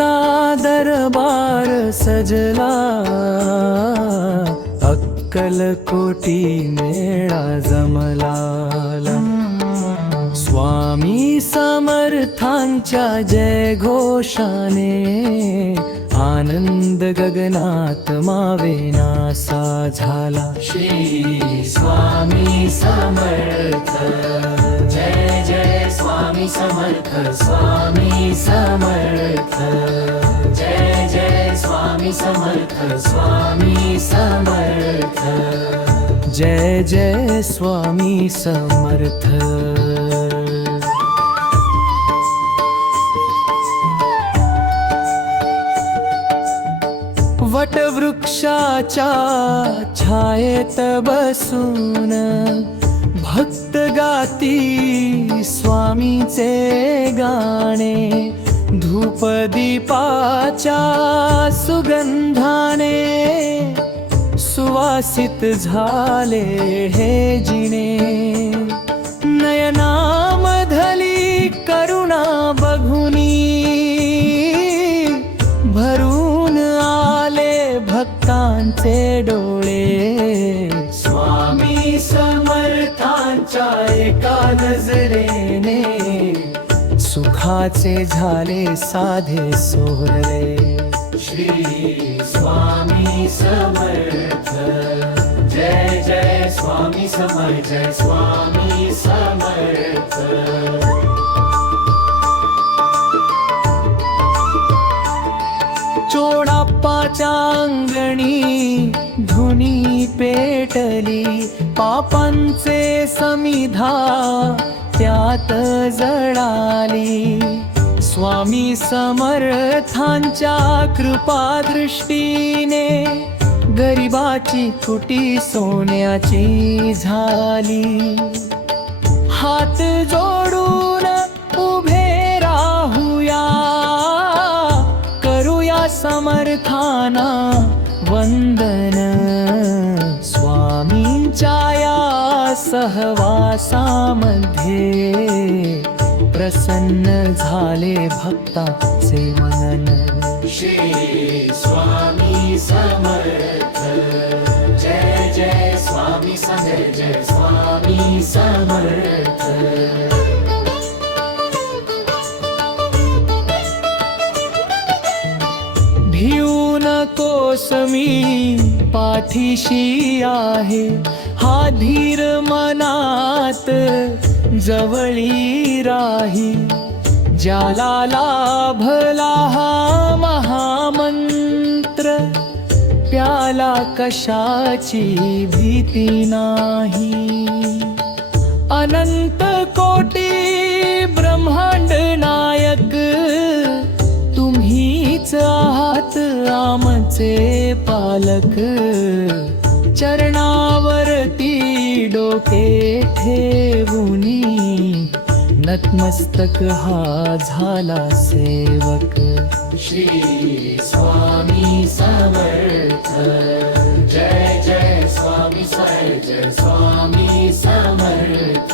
विठ्ठलाचा दरबार सजला, अक्कलकोटी मेळा जमला. स्वामी समर्थांच्या जय घोषाने आनंद गगनात मावेनासा झाला. श्री स्वामी समर्थ, जय जय स्वामी समर्थ. स्वामी समर्थ, जय जय स्वामी समर्थ. स्वामी समर्थ, जय जय स्वामी समर्थ. वटवृक्षाच्या छायेत बसून भक्त गाती स्वामीचे गाणे. धूपदीपाच्या सुगंधाने सुवासित झाले हे जिने. नयनामधली करुणा बघुनी भरून आले भक्तांचे डोळे. स्वामी समर्थांच्या एका नजरेने सुखाचे झाले साधे सोहळे. श्री स्वामी समर्थ, जय जय स्वामी समर्थ. जय स्वामी समर्थ. चोडाप्पाच्या अंगणी धुनी पेटली, पापांचे समिधा त्यात जळाली. स्वामी समर्थांच्या कृपादृष्टीने गरिबाची कुटी सोन्याची झाली. हात जोडून उभे राहूया, करूया समर्थांना वंदन. स्वामींच्या या सहवासामध्ये प्रसन्न झाले भक्ताचे मनन. श्री स्वामी समर्थ, जय जय स्वामी समर्थ. जय स्वामी समर्थ. भिऊ नकोस मी पाठीशी आहे, हा धीर मनात जवळी राही. ज्याला लाभला हा महामंत्र, त्याला कशाची भीती नाही. अनंत कोटी ब्रह्मांड नायक तुम्हीच आहात आमचे पालक. चरणावरती डोके ठेवूनी नतमस्तक हा झाला सेवक. श्री स्वामी समर्थ, जय जय स्वामी समर्थ. जय स्वामी समर्थ.